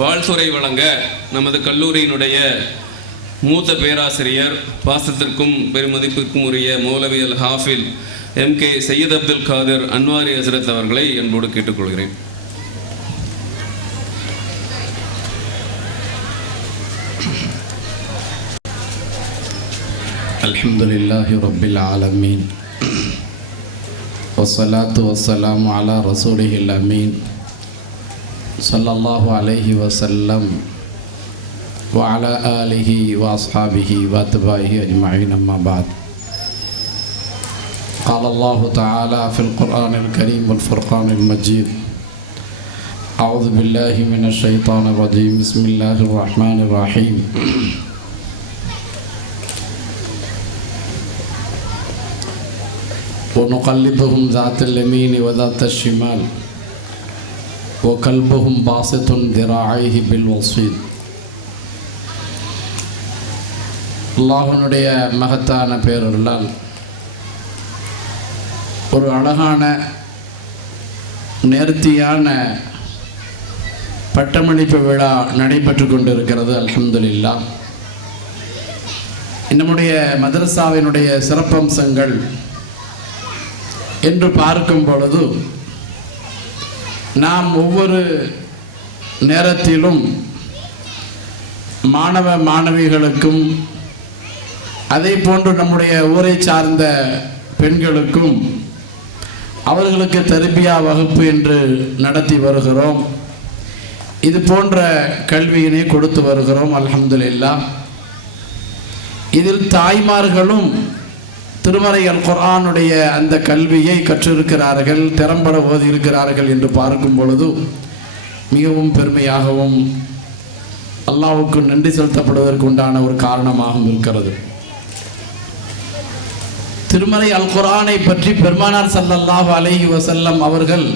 வாழ்த்துரை வழங்க நமது கல்லூரியினுடைய மூத்த பேராசிரியர், பாசத்திற்கும் பெருமதிப்பிற்கும் உரிய மௌலவி அல் ஹாஃபில் MK சையத் அப்துல் காதிர் அன்வாரி ஹஸ்ரத் அவர்களை என்போடு கேட்டுக்கொள்கிறேன். அல்ஹம்துலில்லாஹி ரப்பில் ஆலமீன் வஸ்ஸலாத்து வஸ்ஸலாமு அலா ரசூலிஹில் அமீன் ஸல்லல்லாஹு அலைஹி வஸல்லம் வ அலா ஆலிஹி வ அஸ்ஹாபிஹி வ அத்பாஇஹி அஜ்மஈன். அம்மா பஅத். قال الله تعالى في القرآن الكريم والفرقان المجيد: أعوذ بالله من الشيطان الرجيم. بسم الله الرحمن الرحيم. ونقلبهم ذات اليمين وذات الشمال وكلبهم باسط ذراعيه بالوصيد. அல்லாஹ்வுடைய மகத்தான பேரருளால் ஒரு அழகான நேர்த்தியான பட்டமளிப்பு விழா நடைபெற்று கொண்டிருக்கிறது. அல்ஹம்துலில்லாஹ். நம்முடைய மதரசாவினுடைய சிறப்பம்சங்கள் என்று பார்க்கும் பொழுது, நாம் ஒவ்வொரு நேரத்திலும் மாணவ மாணவிகளுக்கும் அதே போன்று நம்முடைய ஊரை சார்ந்த பெண்களுக்கும் அவர்களுக்கு தர்பியா வகுப்பு என்று நடத்தி வருகிறோம். இது போன்ற கல்வியினை கொடுத்து வருகிறோம். அல்ஹம்துலில்லாஹ். இதில் தாய்மார்களும் திருமறை அல் குர்ஆனுடைய அந்த கல்வியை கற்றிருக்கிறார்கள், திறம்பட ஓதி இருக்கிறார்கள் என்று பார்க்கும் பொழுது மிகவும் பெருமையாகவும் அல்லாஹ்வுக்கு நன்றி செலுத்தப்படுவதற்கு உண்டான ஒரு காரணமாகவும் இருக்கிறது. திருமறை அல் குர்ஆனை பற்றி பெருமானார் ஸல்லல்லாஹு அலைஹி வஸல்லம் அவர்கள்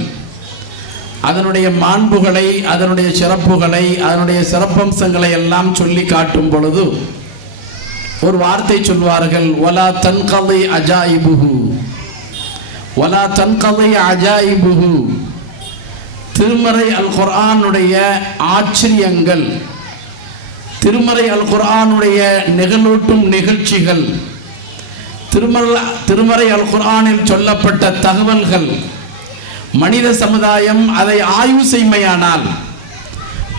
அதனுடைய மாண்புகளை, அதனுடைய சிறப்புகளை, அதனுடைய சிறப்பம்சங்களை எல்லாம் சொல்லி காட்டும் பொழுது ஒரு வார்த்தை சொல்வார்கள்: வலா தன்கதி அஜாயிபுஹு, வலா தன்கதி அஜாயிபுஹு. திருமறை அல் குர்ஆனுடைய ஆச்சரியங்கள், திருமறை அல் குர்ஆனுடைய நிகழூட்டும் நிகழ்ச்சிகள், திருமறை அல் குர்ஆனில் சொல்லப்பட்ட தகவல்கள், மனித சமுதாயம் அதை ஆய்வு செய்மையானால்,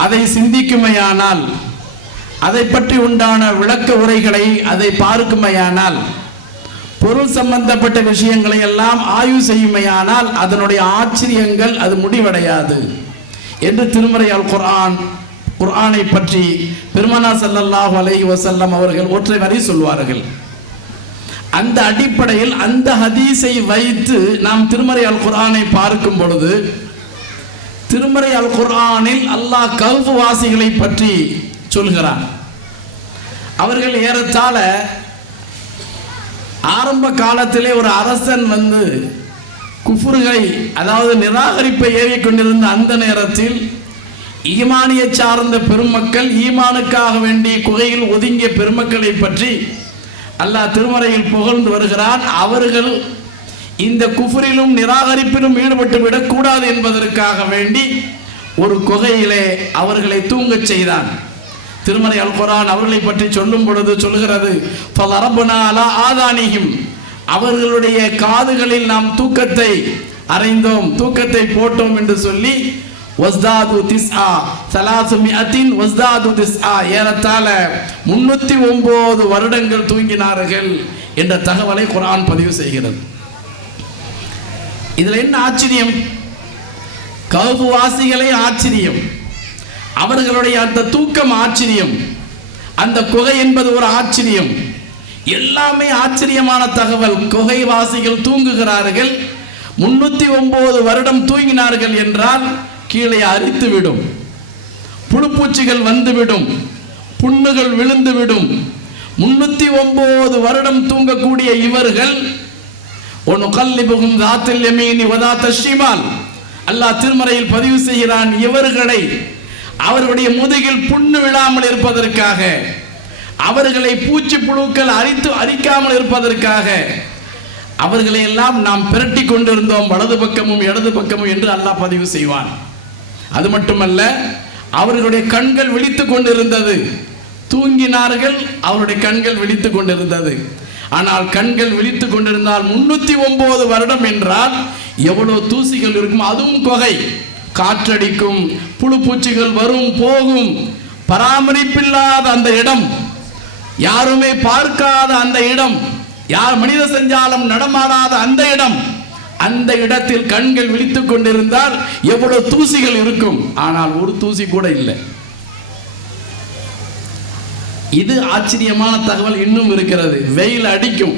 அதை சிந்திக்குமையானால், அதை பற்றி உண்டான விளக்க உரைகளை அதை பார்க்குமையானால், பொருள் சம்பந்தப்பட்ட விஷயங்களை எல்லாம் ஆய்வு செய்யுமையானால் அதனுடைய ஆச்சரியங்கள் அது முடிவடையாது என்று திருமறை அல் குர்ஆனை பற்றி பெருமானார் ஸல்லல்லாஹு அலைஹி வஸல்லம் அவர்கள் ஒற்றை வரி சொல்வார்கள். அந்த அடிப்படையில் அந்த ஹதீஸை வைத்து நாம் திருமறை அல் குர்ஆனை பார்க்கும் பொழுது, திருமறை அல் குர்ஆனில் அல்லாஹ் கஹ்ஃப் வாசிகளை பற்றி சொல்கிறான். அவர்கள் ஏறத்தாழ ஆரம்ப காலத்திலே ஒரு அரசன் வந்து குஃப்ருகளை, அதாவது நிராகரிப்பை ஏவிக் கொண்டிருந்த அந்த நேரத்தில் ஈமானியை சார்ந்த பெருமக்கள், ஈமானுக்காக வேண்டி குகையில் ஒதுங்கிய பெருமக்களை பற்றி அல்லாஹ் திருமறையில் புகழ்ந்து வருகிறான். அவர்கள் இந்த குஃப்ரிலும் நிராகரிப்பிலும் ஈடுபட்டு விடக்கூடாது என்பதற்காக வேண்டி ஒரு குகையிலே அவர்களை தூங்கச் செய்தான். திருமறை அல் குர்ஆன் அவர்களை பற்றி சொல்லும் பொழுது சொல்கிறது: ஃபலரப்னா அலா ஆதானிஹிம், அவர்களுடைய காதுகளில் நாம் தூக்கத்தை அறைந்தோம், தூக்கத்தை போட்டோம் என்று சொல்லி வஸ்தாது திஸ்ஆ ஸலாசுமிஅத்தின் வஸ்தாது திஸ்ஆ, ஏறத்தாழ 309 வருடங்கள் தூங்கினார்கள் என்ற தகவலை குர்ஆன் பதிவு செய்கிறது. இதில் என்ன ஆச்சரியம்? கஹ்ஃப் வாசிகளே ஆச்சரியம், அவர்களுடைய அந்த தூக்கம் ஆச்சரியம், அந்த குகை என்பது ஒரு ஆச்சரியம், எல்லாமே ஆச்சரியமான தகவல். குகை வாசிகள் தூங்குகிறார்கள், 309 வருடம் தூங்கினார்கள் என்றால் கீழே அரித்துவிடும், புழுப்பூச்சிகள் வந்துவிடும், புண்ணுகள் விழுந்துவிடும். 309 வருடம் தூங்கக்கூடிய இவர்கள் ஒனுகல்லிபுகும் தாத்தில் யமீனி வதாத்த ஷிமால், அல்லாஹ் திருமறையில் பதிவு செய்கிறான். இவர்களை அவர்களுடைய முதுகில் புண்ணு விழாமல் இருப்பதற்காக, அவர்களை பூச்சி புழுக்கள் அரிக்காமல் இருப்பதற்காக அவர்களை எல்லாம் நாம் பிரட்டி கொண்டிருந்தோம், வலது பக்கமும் இடது பக்கமும் என்று அல்லாஹ் பதிவு செய்வான். அது மட்டுமல்ல, அவர்களுடைய கண்கள் விழித்துக் கொண்டிருந்தது. தூங்கினார்கள், அவருடைய கண்கள் விழித்துக் கொண்டிருந்தது. ஆனால் கண்கள் விழித்துக் கொண்டிருந்தால் 309 வருடம் என்றால் எவ்வளவு தூசிகள் இருக்கும். அதுவும் குகை, காற்றடிக்கும், புழு பூச்சிகள் வரும் போகும், பராமரிப்பில்லாத அந்த இடம், யாருமே பார்க்காத அந்த இடம், யார் மனித செஞ்சாலும் நடமாடாத அந்த இடம், அந்த இடத்தில் கண்கள் விழித்துக் கொண்டிருந்தால் எவ்வளவு தூசிகள் இருக்கும். ஆனால் ஒரு தூசி கூட இல்லை. இது ஆச்சரியமான தகவல் இன்னும் இருக்கிறது. வெயில் அடிக்கும்,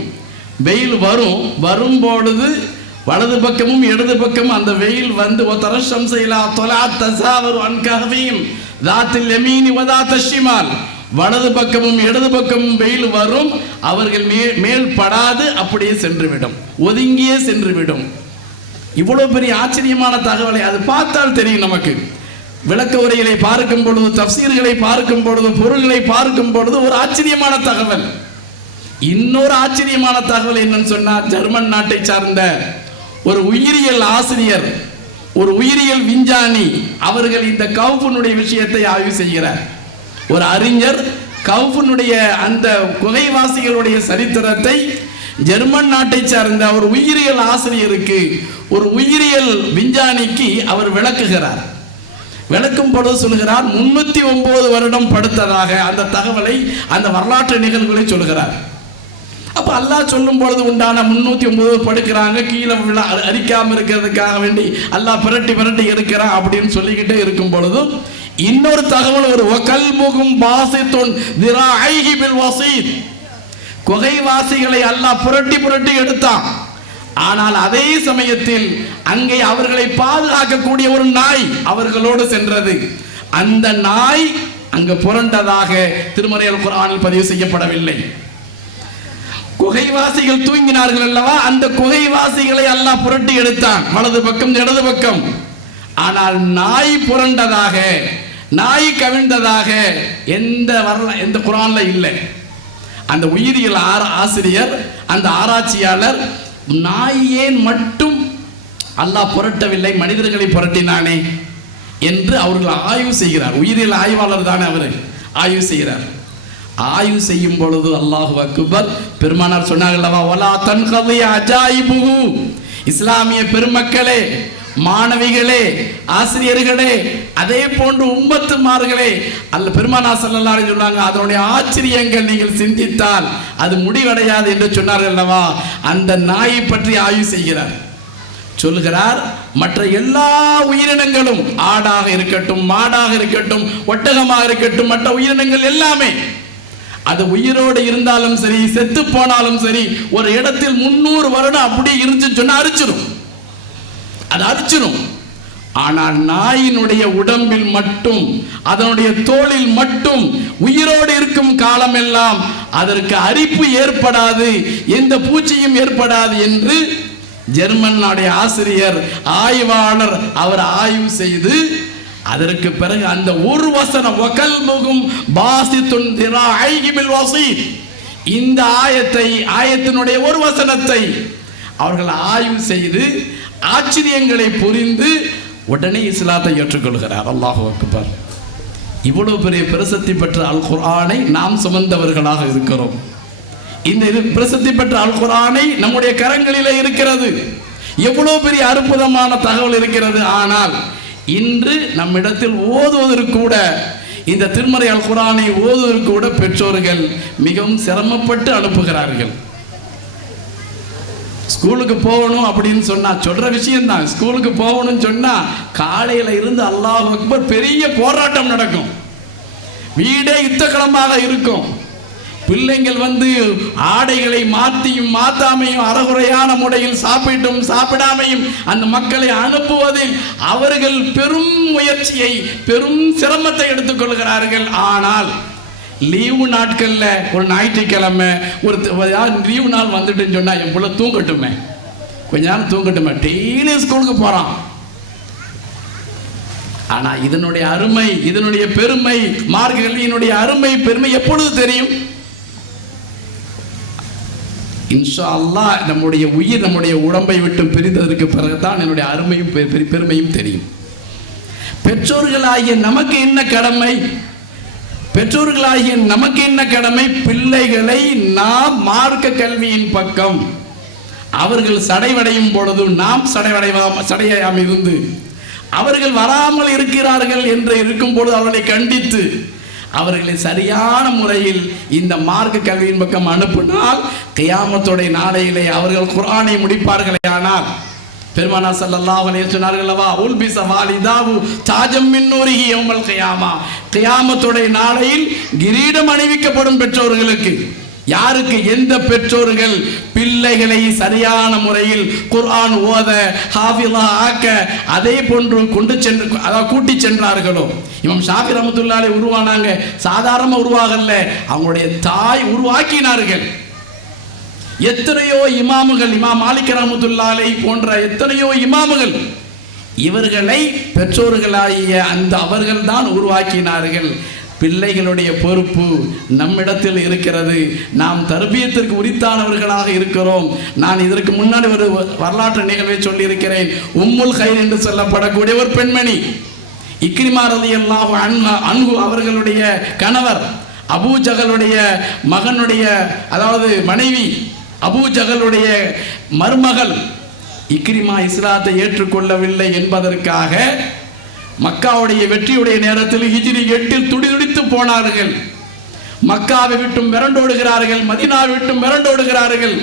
வெயில் வரும் பொழுது வலது பக்கமும் இடது பக்கமும் அந்த வெயில் வந்து வலது பக்கமும் இடது பக்கமும் வெயில் வரும், அவர்கள் மேல் படாது அப்படியே சென்றுவிடும், ஒதுங்கியே சென்றுவிடும். இவ்வளவு பெரிய ஆச்சரியமான தகவலை அது பார்த்தால் தெரியும் நமக்கு. விளக்க உரைகளை பார்க்கும் பொழுது, தஃசீர்களை பார்க்கும் பொழுது, பொருள்களை பார்க்கும் பொழுது ஒரு ஆச்சரியமான தகவல். இன்னொரு ஆச்சரியமான தகவல் என்னன்னு சொன்னா, ஜெர்மன் நாட்டை சார்ந்த ஒரு உயிரியல் ஆசிரியர், ஒரு உயிரியல் விஞ்ஞானி அவர்கள் இந்த கவுஃபுனுடைய விஷயத்தை ஆய்வு செய்கிறார். ஒரு அறிஞர் கவுஃபுனுடைய அந்த குகைவாசிகளுடைய சரித்திரத்தை ஜெர்மன் நாட்டை சார்ந்த ஒரு உயிரியல் ஆசிரியருக்கு, ஒரு உயிரியல் விஞ்ஞானிக்கு அவர் விளக்குகிறார். விளக்கும் பொழுது சொல்கிறார், 309 வருடம் படுத்ததாக அந்த தகவலை, அந்த வரலாற்று நிகழ்வுகளை சொல்கிறார். அப்ப அல்லாஹ் சொல்லும் பொழுது உண்டான 309 படுக்கிறாங்க, கீழே அரிக்காம இருக்கிறதுக்காக வேண்டி அல்லாஹ் பிரட்டி பிரட்டி இருக்கிறான் அப்படின்னு சொல்லிக்கிட்டே இருக்கும் பொழுது இன்னொரு தகவல், ஒரு வகல்முகும் பாசித்துன் திராஐஹி பில் வஸீத், குகைவாசிகளை அல்லாஹ் புரட்டி புரட்டி எடுத்தான். ஆனால் அதே சமயத்தில் அங்கே அவர்களை பாதுகாக்கக்கூடிய ஒரு நாய் அவர்களோடு சென்றது. அந்த நாய் அங்கு புரண்டதாக திருமறை அல் குர்ஆனில் பதிவு செய்யப்படவில்லை. குகைவாசிகள் தூங்கினார்கள் அல்லவா, அந்த குகைவாசிகளை அல்லாஹ் புரட்டி எடுத்தான், வலது பக்கம் இடது பக்கம். ஆனால் நாய் புரண்டதாக, நாய் கவிழ்ந்ததாக எந்த குர்ஆன்ல இல்லை. அந்த உயிரியல் ஆசிரியர், அந்த ஆராய்ச்சியாளர், நாய் ஏன் மட்டும் அல்லாஹ் புரட்டவில்லை, மனிதர்களை புரட்டினானே என்று அவர்கள் ஆய்வு செய்கிறார். உயிரியல் ஆய்வாளர் தானே அவர், ஆய்வு செய்கிறார். ஆய்வு செய்யும் பொழுது அல்லாஹு அக்பர், பெருமானார் சொன்னார்களவா, வலா தன்கதி அஜாயிபுஹு, இஸ்லாமிய பெருமக்களே, மாணவிகளே, ஆசிரியர்களே, அதே போன்று உம்மத்துமார்களே, அல்ல பெருமானார் ஸல்லல்லாஹு அலைஹி சொன்னாங்க, அதனுடைய ஆச்சரியங்கள் நீங்கள் சிந்தித்தால் அது முடிவடையாது என்று சொன்னார்கள் அல்லவா. அந்த நாயை பற்றி ஆய்வு செய்கிறார். சொல்கிறார், மற்ற எல்லா உயிரினங்களும், ஆடாக இருக்கட்டும், மாடாக இருக்கட்டும், ஒட்டகமாக இருக்கட்டும், மற்ற உயிரினங்கள் எல்லாமே அது உயிரோடு இருந்தாலும் சரி, செத்து போனாலும் சரி, ஒரு இடத்தில் 300 வருடம் அப்படி இருந்துச்சு சொன்னா அரிச்சிடும், அது அரிச்சிடும். ஆனால் நாயினுடைய உடம்பில் மட்டும், அதனுடைய தோளில் மட்டும் உயிரோடு இருக்கும் காலமெல்லாம் அதற்கு அரிப்பு ஏற்படாது, எந்த பூச்சியும் ஏற்படாது என்று ஜெர்மன் நாடைய ஆசிரியர், ஆய்வாளர் அவர் ஆய்வு செய்து அதற்கு பிறகு அந்த ஒரு வசனம் வகல்முகும் பாசித்துன் திராஐஹி பில் வஸீத், இந்த ஆயத்தினுடைய ஒரு வசனத்தை அவர்கள் ஆய்வு செய்து ஆச்சரியங்களை புரிந்து உடனே இஸ்லாத்தை ஏற்றுக்கொள்கிறார். அல்லாஹு அக்பர். இவ்வளவு பெரிய பிரசித்தி பெற்ற அல் குர்ஆனை நாம் சுமந்தவர்களாக இருக்கிறோம். இந்த பிரசித்தி பெற்ற அல் குர்ஆனை நம்முடைய கரங்களிலே இருக்கிறது. எவ்வளவு பெரிய அற்புதமான தகவல் இருக்கிறது. ஆனால் இன்று நம்மிடத்தில் ஓதுவதற்கு கூட, இந்த திருமறை அல் குர்ஆனை ஓதுவதற்கு கூட பெற்றோர்கள் மிகவும் சிரமப்பட்டு அனுப்புகிறார்கள். ஸ்கூலுக்கு போகணும் அப்படின்னு சொன்னா, சொல்ற விஷயம் தான், ஸ்கூலுக்கு போகணும்னு சொன்னா காலையில இருந்து அல்லாஹ் அக்பர் பெரிய போராட்டம் நடக்கும், வீடே யுத்தக்களமாக இருக்கும். பிள்ளைங்கள் வந்து ஆடைகளை மாற்றியும் மாத்தாமையும் அறகுறையான முறையில் சாப்பிட்டும் சாப்பிடாமையும் அந்த மக்களை அனுப்புவதில் அவர்கள் பெரும் முயற்சியை, பெரும் சிரமத்தை எடுத்துக்கொள்கிறார்கள். ஆனால் லீவு நாட்கள்ல, ஒரு ஞாயிற்றுக்கிழமை ஒரு லீவு நாள் வந்துட்டுன்னு சொன்னா என் பிள்ளை தூங்கட்டுமே, கொஞ்ச நேரம் தூங்கட்டுமே, டெய்லி ஸ்கூலுக்கு போறான். ஆனா இதனுடைய அருமை, இதனுடைய பெருமை, மார்க்க கல்வியினுடைய அருமை பெருமை எப்பொழுது தெரியும்? இன்ஷா அல்லாஹ் நம்முடைய உயிர் நம்முடைய உடம்பை விட்டு பிரிந்ததற்கு பிறகுதான் என்னுடைய அருமையும் பெருமையும் தெரியும். பெற்றோர்களாகிய நமக்கு என்ன கடமை? பெற்றோர்களாகிய நமக்கு என்ன கடமை? பிள்ளைகளை நாம் மார்க்க கல்வியின் பக்கம் அவர்கள் சடைவடையும் பொழுது நாம் சடையாமல் இருந்து, அவர்கள் வராமல் இருக்கிறார்கள் என்று இருக்கும் பொழுது அவர்களை கண்டித்து அவர்களை சரியான முறையில் இந்த மார்க்க கல்வியின் பக்கம் அனுப்பினால் கியாமத்துடைய நாளையிலே அவர்கள் குர்ஆனை முடிப்பார்களே. ஆனால் பெருமானா ஸல்லல்லாஹு அலைஹி வஸல்லம் சொன்னார்கள் அல்லவா, உல்பிஸ வாலிதாஹு தாஜம் மின் நூரிஹி யௌமல் கியாமா, கியாமத்துடைய நாளையில் கிரீடம் அணிவிக்கப்படும் பெற்றோர்களுக்கு. யாருக்கு? எந்த பெற்றோர்கள் பிள்ளைகளை சரியான முறையில் குர்ஆன் ஓத ஹாஃபிலா ஆக்க அதே போன்று கொண்டு சென்று கூட்டி சென்றார்களோ. இமாம் ஷாஃபி ரஹ்மத்துல்லாஹி அலைஹி உருவானாங்க, சாதாரண உருவாகல, அவங்களுடைய தாய் உருவாக்கினார்கள். எத்தனையோ இமாமுகள், இமாம் மாலிக் ரஹ்மத்துல்லாஹி அலைஹி போன்ற எத்தனையோ இமாமுகள் இவர்களை பெற்றோர்களாகிய அந்த அவர்கள் தான் உருவாக்கினார்கள். பிள்ளைகளுடைய பொறுப்பு நம்மிடத்தில் இருக்கிறது. நாம் தர்பியத்திற்கு உரித்தானவர்களாக இருக்கிறோம். நான் இதற்கு முன்னாடி ஒரு வரலாற்று நிகழ்வை சொல்லியிருக்கிறேன். உம்முல் கைர் என்று சொல்லப்படக்கூடிய ஒரு பெண்மணி, இக்ரிமா ரலியல்லாஹு அன்ஹு அவர்களுடைய கணவர், அபூ ஜஹலுடைய மகனுடைய அதாவது மனைவி, அபூ ஜஹலுடைய மருமகள். இக்ரிமா இஸ்லாத்தை ஏற்றுக்கொள்ளவில்லை என்பதற்காக மக்காவுடைய வெற்றியுடைய நேரத்தில் ஹிஜ்ரி 8 துடிதுடித்து போனார்கள். மக்காவை விட்டும் மிரண்டோடுகிறார்கள், மதீனாவை விட்டும் மிரண்டோடுகிறார்கள்.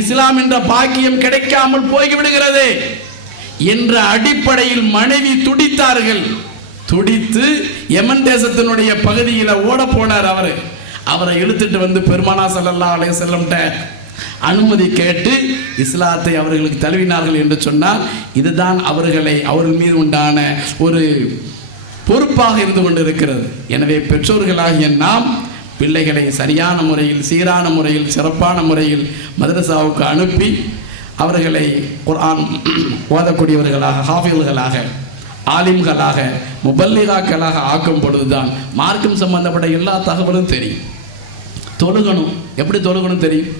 இஸ்லாம் என்ற பாக்கியம் கிடைக்காமல் போய்விடுகிறது என்ற அடிப்படையில் மனைவி துடித்தார்கள். துடித்து யமன் தேசத்தினுடைய பகுதியில் ஓட போனார். அவரை இழுத்துட்டு வந்து பெருமானா ஸல்லல்லாஹு அலைஹி வஸல்லம் அனுமதி கேட்டு இஸ்லாத்தை அவர்களுக்கு தழுவினார்கள் என்று சொன்னால் இதுதான் அவர்கள் மீது உண்டான ஒரு பொறுப்பாக இருந்து கொண்டிருக்கிறது. எனவே பெற்றோர்களாகிய நாம் பிள்ளைகளை சரியான முறையில், சீரான முறையில், சிறப்பான முறையில் மதரசாவுக்கு அனுப்பி அவர்களை குர்ஆன் ஓதக்கூடியவர்களாக, ஹாஃபில்களாக, ஆலிம்களாக, முபல்லிகாக்களாக ஆக்கும் பொழுதுதான் மார்க்கம் சம்பந்தப்பட்ட எல்லா தகவலும் தெரியும். தொழுகணும், எப்படி தொழுகணும் தெரியும்.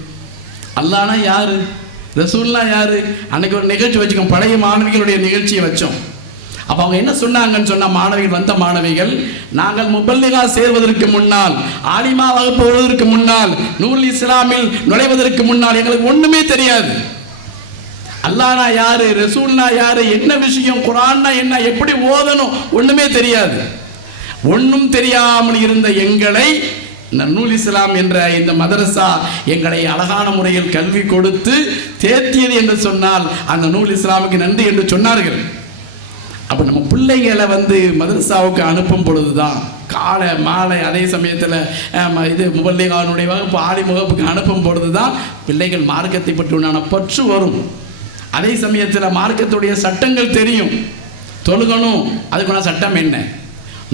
அல்லாஹ்னா யாரு, ரசூல்னா யாரு. அன்னைக்கு ஒரு நிகழ்ச்சி வச்சுக்கோம், பழைய மாணவிகளுடைய நிகழ்ச்சியை வச்சோம். அப்போ அவங்க என்ன சொன்னாங்கன்னு சொன்னால், மாணவிகள் வந்த மாணவிகள், நாங்கள் முபல்லிகா சேர்வதற்கு முன்னால், ஆலிமா வகுப்பு வருவதற்கு முன்னால், நூருல் இஸ்லாமில் நுழைவதற்கு முன்னால் எங்களுக்கு ஒன்றுமே தெரியாது. அல்லாஹ்னா யாரு, ரசூல்னா யாரு, என்ன விஷயம், குர்ஆன்னா என்ன, எப்படி ஓதணும், ஒன்றுமே தெரியாது. ஒன்றும் தெரியாமல் இருந்த எங்களை நூல் இஸ்லாம் என்ற இந்த மதரசா எங்களை அழகான முறையில் கல்வி கொடுத்து தேர்த்தியது என்று சொன்னால் அந்த நூல் இஸ்லாமுக்கு நன்றி என்று சொன்னார்கள். அப்போ நம்ம பிள்ளைகளை மதரசாவுக்கு அனுப்பும் பொழுதுதான் காலை மாலை அதே சமயத்தில் இது முபல்லிகானுடைய வகுப்பு, ஆலிம் வகுப்புக்கு அனுப்பும் பொழுதுதான் பிள்ளைகள் மார்க்கத்தை பற்றி உண்டான பற்று வரும். அதே சமயத்தில் மார்க்கத்துடைய சட்டங்கள் தெரியும். தொழுகணும், அதுக்குண்டான சட்டம் என்ன,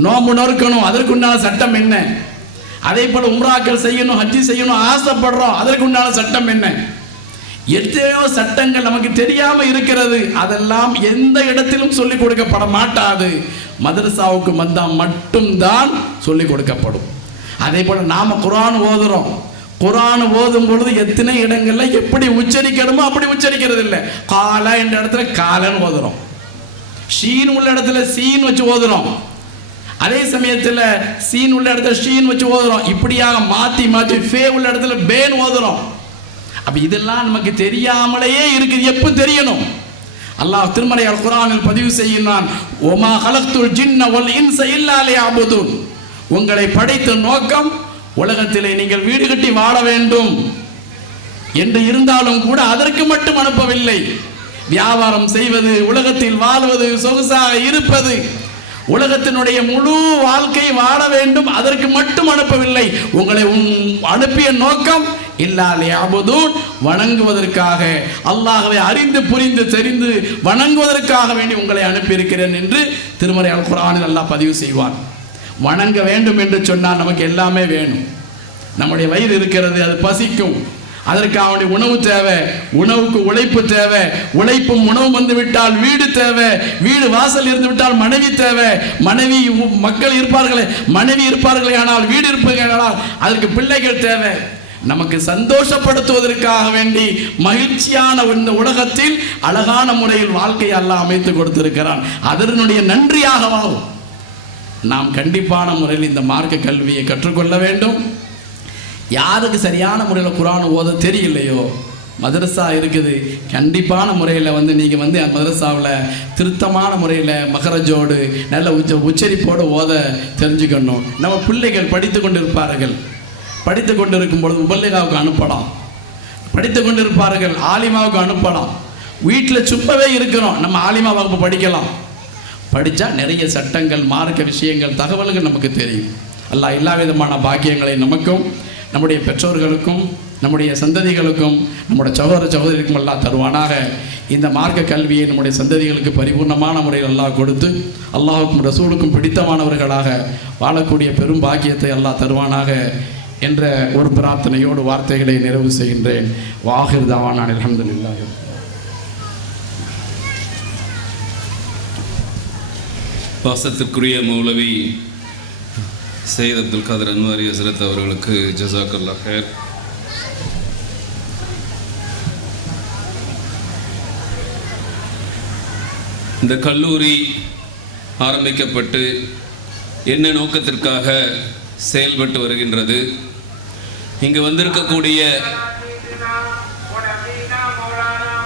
நோம்பு நொறுக்கணும், அதற்குண்டான சட்டம் என்ன, அதே போல உம்ராக்கள் செய்யணும், ஹஜ்ஜி செய்யணும் ஆசைப்படுறோம், அதற்கு உண்டான சட்டம் என்ன. எத்தனையோ சட்டங்கள் நமக்கு தெரியாம இருக்கிறது. அதெல்லாம் எந்த இடத்திலும் சொல்லிக் கொடுக்கப்பட மாட்டாது. மதரசாவுக்கு வந்தால் மட்டும்தான் சொல்லிக் கொடுக்கப்படும். அதே போல நாம குர்ஆன் ஓதுறோம். குர்ஆன் ஓதும் பொழுது எத்தனை இடங்கள்ல எப்படி உச்சரிக்கணுமோ அப்படி உச்சரிக்கிறது இல்லை. காலா என்ற இடத்துல காலன்னு ஓதுறோம், ஷீன் உள்ள இடத்துல சீன் வச்சு ஓதுறோம், அதே சமயத்தில் சீன் உள்ள இடத்துல ஷீன் வச்சு ஓதுறோம். இப்படியாக மாற்றி மாற்றி ஃபே உள்ள இடத்துல பேன் ஓதுறோம். அப்போ இதெல்லாம் நமக்கு தெரியாமலேயே இருக்குது. எப்போ தெரியணும்? அல்லாஹ் திருமறை அல் குர்ஆனில் பதிவு செய்கிறான், ஒமா ஹலக்துல் ஜின்ன வல் இன்ஸ இல்லா லியஅபுதுன். உங்களை படைத்த நோக்கம் உலகத்திலே நீங்கள் வீடு கட்டி வாழ வேண்டும் என்று இருந்தாலும் கூட அதற்கு மட்டும் அனுப்பவில்லை. வியாபாரம் செய்வது, உலகத்தில் வாழ்வது, சொகுசாக இருப்பது, உலகத்தினுடைய முழு வாழ்க்கை வாழ வேண்டும், அதற்கு மட்டும் அனுப்பவில்லை. உங்களை அனுப்பிய நோக்கம் இல்லா லியஅபுதுன், வணங்குவதற்காக, அல்லாஹ்வை அறிந்து புரிந்து தெரிந்து வணங்குவதற்காக வேண்டி உங்களை அனுப்பியிருக்கிறேன் என்று திருமறை அல் குர்ஆனில் அல்லாஹ் பதிவு செய்வான். வணங்க வேண்டும் என்று சொன்னால் நமக்கு எல்லாமே வேணும். நம்முடைய வயிறு இருக்கிறது, அது பசிக்கும், அதற்காக உணவு தேவை, உணவுக்கு உழைப்பு தேவை, உழைப்பும் உணவு வந்துவிட்டால் வீடு தேவை, வீடு வாசல் இருந்து விட்டால் மனைவி தேவை, மனைவி மக்கள் இருப்பார்களே, மனைவி இருப்பார்களே ஆனால் வீடு இருப்பார்கள், அதற்கு பிள்ளைகள் தேவை, நமக்கு சந்தோஷப்படுத்துவதற்காக வேண்டி மகிழ்ச்சியான இந்த உலகத்தில் அழகான முறையில் வாழ்க்கையை அல்லாஹ் அமைத்து கொடுத்திருக்கிறான். அதனுடைய நன்றியாகவாகும் நாம் கண்டிப்பான முறையில் இந்த மார்க்க கல்வியை கற்றுக்கொள்ள வேண்டும். யாருக்கு சரியான முறையில் குர்ஆன் ஓத தெரியலையோ, மதரசா இருக்குது, கண்டிப்பான முறையில் நீங்கள் அந்த மதரசாவில் திருத்தமான முறையில் மகரஜோடு நல்ல உச்சரிப்போடு ஓத தெரிஞ்சுக்கணும். நம்ம பிள்ளைகள் படித்து கொண்டு இருப்பார்கள், படித்து கொண்டு இருக்கும் பொழுது முபல்லிகாவுக்கு அனுப்பலாம், படித்து கொண்டு இருப்பார்கள் ஆலிமாவுக்கு அனுப்பலாம். வீட்டில் சும்மாவே இருக்கிறோம், நம்ம ஆலிமா வகுப்பு படிக்கலாம். படித்தா நிறைய சட்டங்கள், மார்க்க விஷயங்கள், தகவல்கள் நமக்கு தெரியும். அல்லாஹ் எல்லா விதமான பாக்கியங்களை நமக்கும் நம்முடைய பெற்றோர்களுக்கும் நம்முடைய சந்ததிகளுக்கும் நம்முடைய சகோதர சகோதரிக்கும் அல்லாஹ் தருவானாக. இந்த மார்க்க கல்வியை நம்முடைய சந்ததிகளுக்கு பரிபூர்ணமான முறையில் அல்லாஹ் கொடுத்து அல்லாஹுக்கும் ரசூலுக்கும் பிடித்தமானவர்களாக வாழக்கூடிய பெரும் பாக்கியத்தை அல்லாஹ் தருவானாக என்ற ஒரு பிரார்த்தனையோடு வார்த்தைகளை நிறைவு செய்கின்றேன். வாஹிர் தவானா அல்ஹம்துலில்லாஹ். பாசத்திற்குரிய மௌலவி சையத் அப்துல் காதர் அன்வாரி ஹஸ்ரத் அவர்களுக்கு ஜஸாக்கல்லாஹ் ஹைர். இந்த கல்லூரி ஆரம்பிக்கப்பட்டு என்ன நோக்கத்திற்காக செயல்பட்டு வருகின்றது, இங்கு வந்திருக்கக்கூடிய